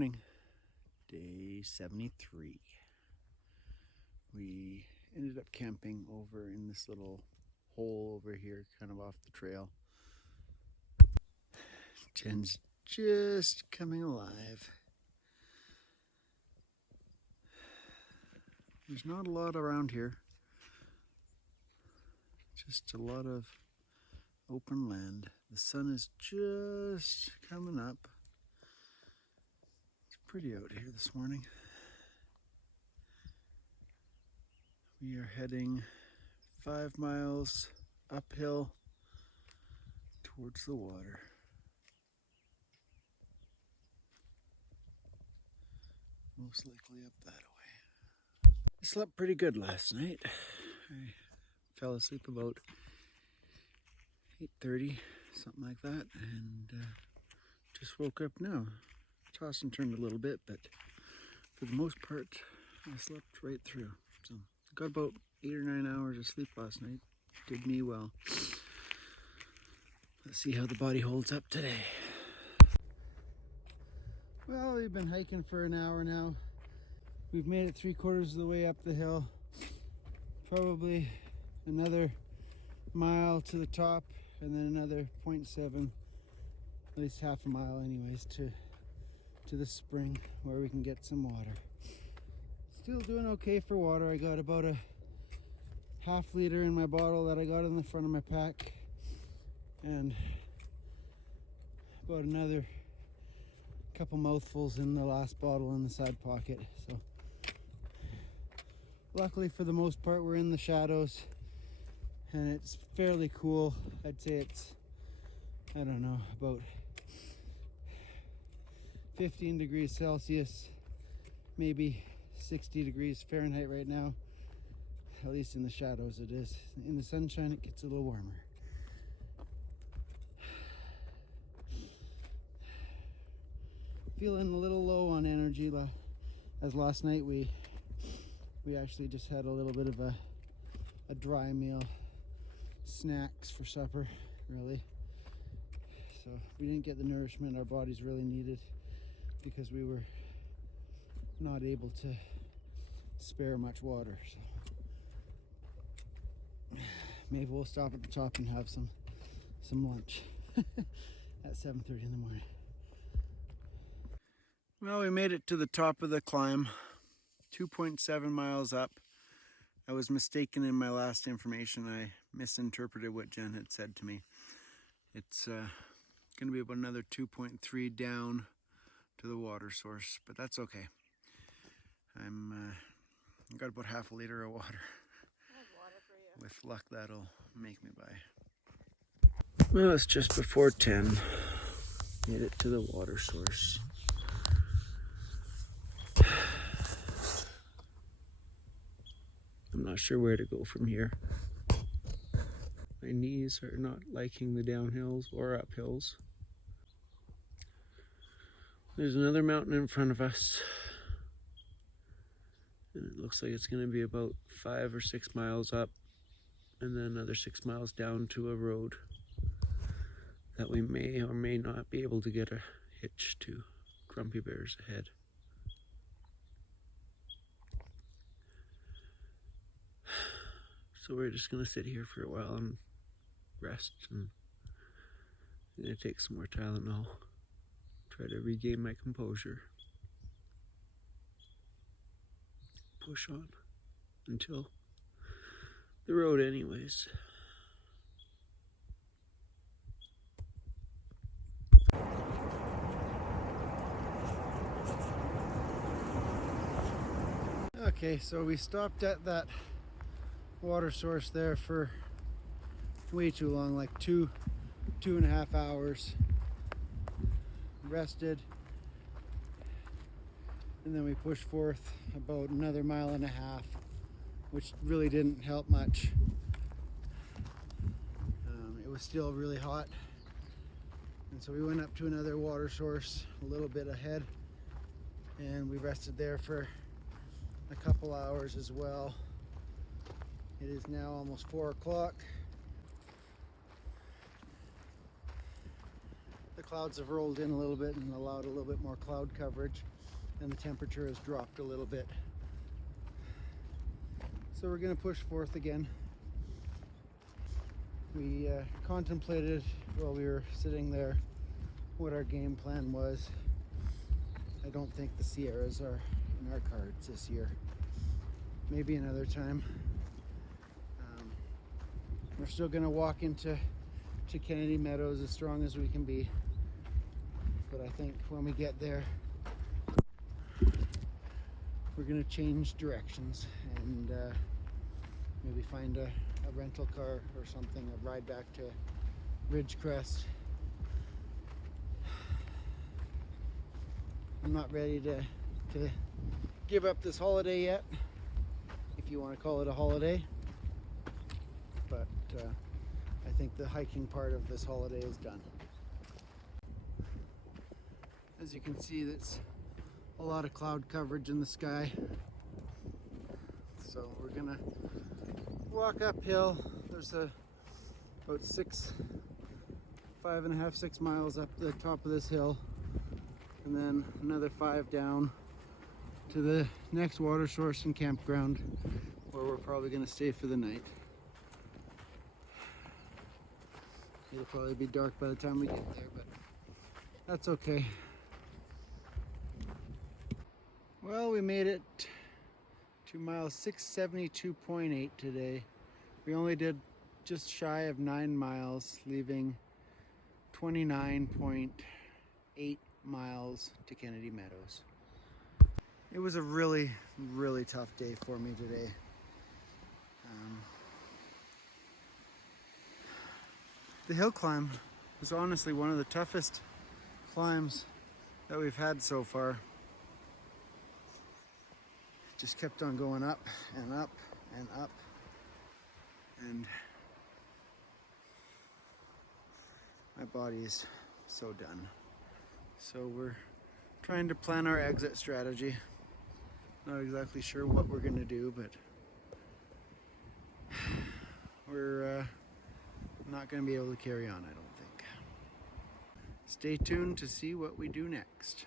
morning, day 73. We ended up camping over in this little hole over here, kind of off the trail. Jen's just coming alive. There's not a lot around here, just a lot of open land. The sun is just coming up. It's pretty out here this morning. We are heading 5 miles uphill towards the water. Most likely up that way. I slept pretty good last night. I fell asleep about 8:30, something like that, and just woke up now. Tossed and turned a little bit, but for the most part, I slept right through. So got about 8 or 9 hours of sleep last night. Did me well. Let's see how the body holds up today. Well, we've been hiking for an hour now. We've made it 3/4 of the way up the hill. Probably another mile to the top, and then another 0.7, at least half a mile anyways, to the spring where we can get some water. Still doing okay for water. I got about a ½ liter in my bottle that I got in the front of my pack, and about another couple mouthfuls in the last bottle in the side pocket. So luckily for the most part we're in the shadows and it's fairly cool. I'd say it's, I don't know, about 15 degrees Celsius, maybe 60 degrees Fahrenheit right now. At least in the shadows it is. In the sunshine it gets a little warmer. Feeling a little low on energy, as last night we actually just had a little bit of a dry meal, snacks for supper, really. So we didn't get the nourishment our bodies really needed because we were not able to spare much water. So maybe we'll stop at the top and have some lunch at 7:30 in the morning. Well, we made it to the top of the climb, 2.7 miles up. I was mistaken in my last information. I misinterpreted what Jen had said to me. It's going to be about another 2.3 down to the water source, but that's okay. I got about ½ a liter of water. With luck, that'll make me by. Well, it's just before 10. Made it to the water source. I'm not sure where to go from here. My knees are not liking the downhills or uphills. There's another mountain in front of us, and it looks like it's going to be about 5 or 6 miles up, and then another 6 miles down to a road that we may or may not be able to get a hitch to. Grumpy bears ahead. So we're just going to sit here for a while and rest, and I'm going to take some more Tylenol, try to regain my composure. Push on until the road anyways. Okay, so we stopped at that water source there for way too long, like two and a half hours. Rested, and then we pushed forth about another 1.5 miles, which really didn't help much. It was still really hot, and so we went up to another water source a little bit ahead, and we rested there for a couple hours as well. It is now almost 4 o'clock. The clouds have rolled in a little bit and allowed a little bit more cloud coverage, and the temperature has dropped a little bit. So we're going to push forth again. We contemplated while we were sitting there what our game plan was. I don't think the Sierras are in our cards this year. Maybe another time. We're still going to walk into Kennedy Meadows as strong as we can be. But I think when we get there, we're going to change directions and maybe find a rental car or something, a ride back to Crest. I'm not ready to give up this holiday yet, if you want to call it a holiday, but I think the hiking part of this holiday is done. As you can see, there's a lot of cloud coverage in the sky, so we're gonna walk uphill. There's about 5.5, 6 miles up the top of this hill, and then another 5 down to the next water source and campground, where we're probably going to stay for the night. It'll probably be dark by the time we get there, but that's okay. Well, we made it to mile 672.8 today. We only did just shy of 9 miles, leaving 29.8 miles to Kennedy Meadows. It was a really, really tough day for me today. The hill climb was honestly one of the toughest climbs that we've had so far. It just kept on going up and up and up, and my body is so done. So we're trying to plan our exit strategy. Not exactly sure what we're gonna do, but we're not gonna be able to carry on, I don't think. Stay tuned to see what we do next.